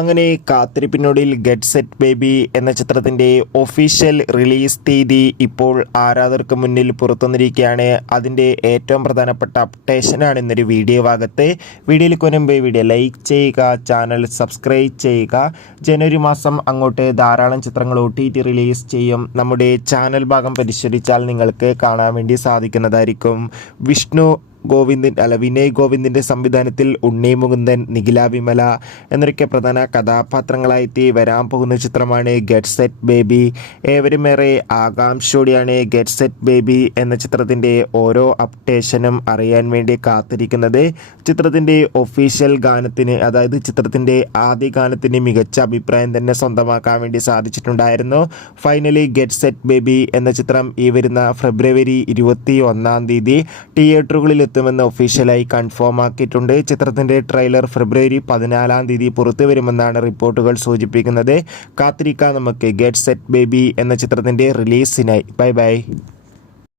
അങ്ങനെ കാത്തിരിപ്പിനൊടുവിൽ get set baby എന്ന ചിത്രത്തിൻ്റെ ഒഫീഷ്യൽ റിലീസ് തീയതി ഇപ്പോൾ ആരാധകർക്ക് മുന്നിൽ പുറത്തുവന്നിരിക്കുകയാണ്. അതിൻ്റെ ഏറ്റവും പ്രധാനപ്പെട്ട അപ്ഡേഷനാണ് ഇന്നൊരു വീഡിയോ ഭാഗത്ത്. വീഡിയോയിൽ മുൻപ് വീഡിയോ ലൈക്ക് ചെയ്യുക, ചാനൽ സബ്സ്ക്രൈബ് ചെയ്യുക. ജനുവരി മാസം അങ്ങോട്ട് ധാരാളം ചിത്രങ്ങൾ OTT റിലീസ് ചെയ്യും. നമ്മുടെ ചാനൽ ഭാഗം പരിശോധിച്ചാൽ നിങ്ങൾക്ക് കാണാൻ വേണ്ടി സാധിക്കുന്നതായിരിക്കും. വിനയ് ഗോവിന്ദിൻ്റെ സംവിധാനത്തിൽ ഉണ്ണി മുകുന്ദൻ, നിഖില വിമല എന്നൊക്കെ പ്രധാന കഥാപാത്രങ്ങളായിട്ട് വരാൻ പോകുന്ന ചിത്രമാണ് ഗെറ്റ് സെറ്റ് ബേബി. ഏവരും ഏറെ ആകാംക്ഷയോടെയാണ് ഗെറ്റ് സെറ്റ് ബേബി എന്ന ചിത്രത്തിൻ്റെ ഓരോ അപ്ഡേഷനും അറിയാൻ വേണ്ടി കാത്തിരിക്കുന്നത്. ചിത്രത്തിൻ്റെ ഒഫീഷ്യൽ ഗാനത്തിന്, അതായത് ചിത്രത്തിൻ്റെ ആദ്യ ഗാനത്തിന് മികച്ച അഭിപ്രായം തന്നെ സ്വന്തമാക്കാൻ വേണ്ടി സാധിച്ചിട്ടുണ്ടായിരുന്നു. ഫൈനലി ഗെറ്റ് സെറ്റ് ബേബി എന്ന ചിത്രം ഈ വരുന്ന ഫെബ്രുവരി 21 തിയേറ്ററുകളിൽ എത്തുമെന്ന് ഒഫീഷ്യലായി കൺഫേം ആക്കിയിട്ടുണ്ട്. ചിത്രത്തിൻ്റെ ട്രെയിലർ ഫെബ്രുവരി 14 പുറത്തു വരുമെന്നാണ് റിപ്പോർട്ടുകൾ സൂചിപ്പിക്കുന്നത്. കാത്തിരിക്കാം നമുക്ക് ഗെറ്റ് സെറ്റ് ബേബി എന്ന ചിത്രത്തിൻ്റെ റിലീസിനായി. ബൈ.